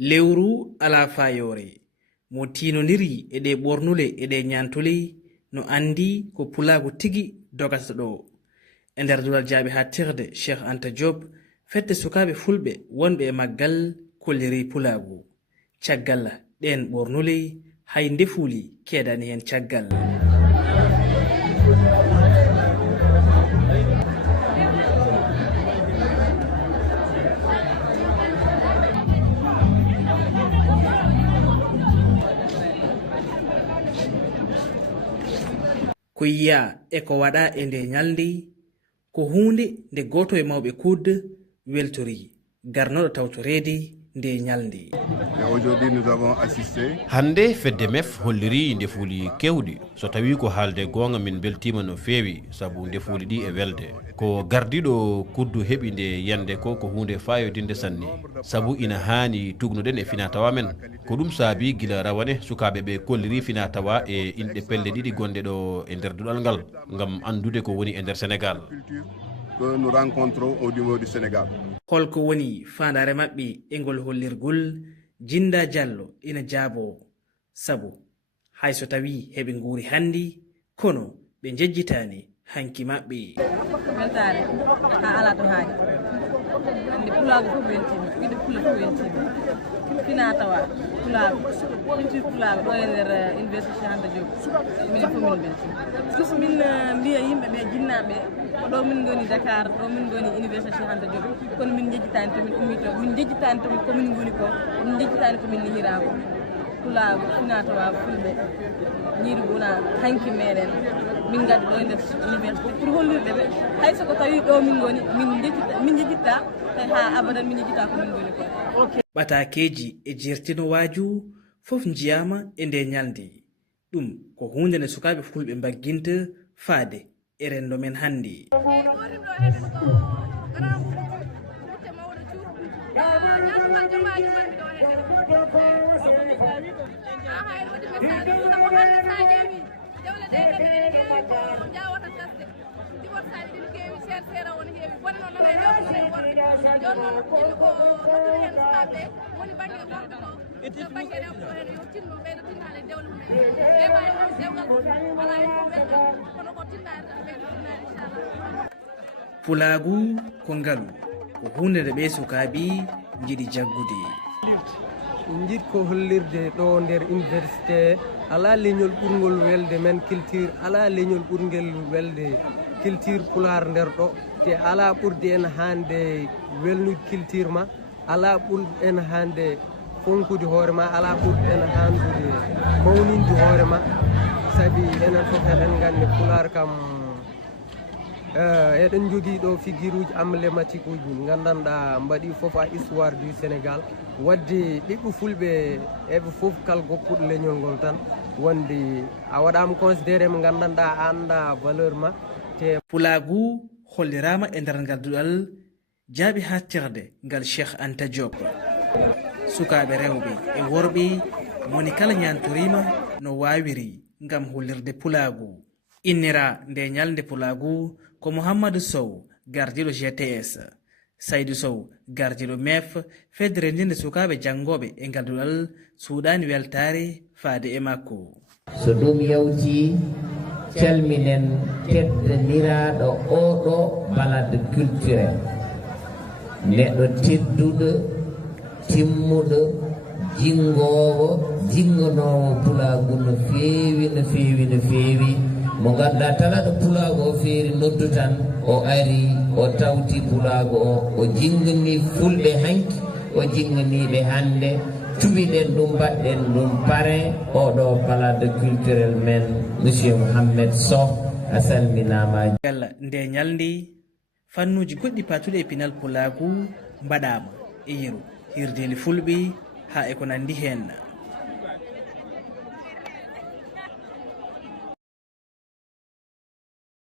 lewru ala fayore mo tinodiri e ɗe ɓornule e ɗe ñantule no andi ko pulagu tigi dogata ɗo e nder dural jaaɓe ha tirde Cheikh Anta Diop fette sukaɓe fulɓe wonɓe e maggal kolliri pulagu caggal ɗen ɓornule hay ndefuli keedani hen caggal. ko yiya e ko waɗa e nde ñalde ko hunde nde goto e mawɓe kudde weltori garnoɗo tawtorede nde ñalde. hande fedde mef holliri ndefuuli kewɗi so tawi ko haalde gonga min beltima no feewi saabu ndefuuli ɗi e welde ko gardiɗo kuddu heeɓi nde yande ko hunde fayodinde sanni saabu ina hani tugnoɗen e fina tawa men ko ɗum saabi gila rawane sukaɓe ɓe kolliri fina tawa e inɗe pelle ɗiɗi gonɗe ɗo e nder duɗal ngal gam andude ko woni e nder Sénégal. Que nous rencontrons au niveau du Sénégal. holko woni fandare maɓɓe e ngol hollirgol Jinda Diallo ina jaabo sabu hay so tawi heɓe nguuri handi kono ɓe jejjitani hanki maɓɓe. weltare ha ala to haaji ande pulago fof weltima ɓiɗo pula fof weltima fina tawa pulago culture pulago ɗo e nder université Cheikh Anta Diop minen fof min beltima plus min mbiya yimɓeɓe jinnaɓe ko ɗo min goni Dakar ɗo min goni université Cheikh Anta Diop kono min jejjitani tomin ummi to min jejjitani tomin komin goni ko min jejjitani komin nihirako pulago fina tawa fulɓe ñiiri gona hanki meɗen min gaddi ɗo e nder université pour hollirde ɓe hay soko tawi ɗo min goni min jejjitta tawi ha abadan min jejjita ko min goni ko. ɓatakeji e jertinowaju fof jiyama e nde ñalde ɗum ko hunde nde sukaɓe fulɓe bagginta faade e rendo men hande. Pulagu ko ngalu ko hunde nde ɓe sukaɓe jiɗi jaggude. jiɗ ko hollirde ɗo nder université ala leñol ɓurgol welde men culture ala leñol ɓurgol welde culture pular nder ɗo te ala ɓurde en hande welnude culture ma ala ɓurde en hande fonkude hoore ma ala ɓurde en handude mawninde hoore ma saabi enen fof eɗen gandi pular kam eɗen jogui ɗo figure uji emblématique uji gandanɗa mbaɗi foof a histoire du Sénégal wadde ɓiɓɓe fulɓe eɓe foof kala goppuɗo leñol ngol tan wonde a waɗama considéré mo gandanɗa anda valeur ma te pulagu hollirama e nder gadduɗal jaaɓi ha tirde ngal Cheikh Anta Diop sukaɓe rewɓe e worɓe moni kala ñantorima no wawiri ngam hollirde pulagu innira nde ñalde pulagu ko Mouhamadou Sow gardiɗo GTS Saydou Sow gardiɗo MEF federe ndinde sukaɓe jangoɓe e gadduɗal suuɗani weltare faade e makko. so ɗum yawti calminen teddiniraɗo oɗo balade culturel neɗɗo tedduɗo timmuɗo jingonowo pulagu no feewi no feewi no feewi mo ganduɗa talaɗo pulago o feeri noddu tan o ari o tawti pulago o jingani fulɓe hanki o jinganiɓe hande cuɓiɗen ɗum mbaɗɗen ɗum parrain oɗo balade culturel men monsieur Mouhamed Sow a salminama. yalla nde ñalde fannuji goɗɗi patuɗe e pinal pulagu mbaɗama e yeru hirdeli fulɓe ha e ko nandi hen.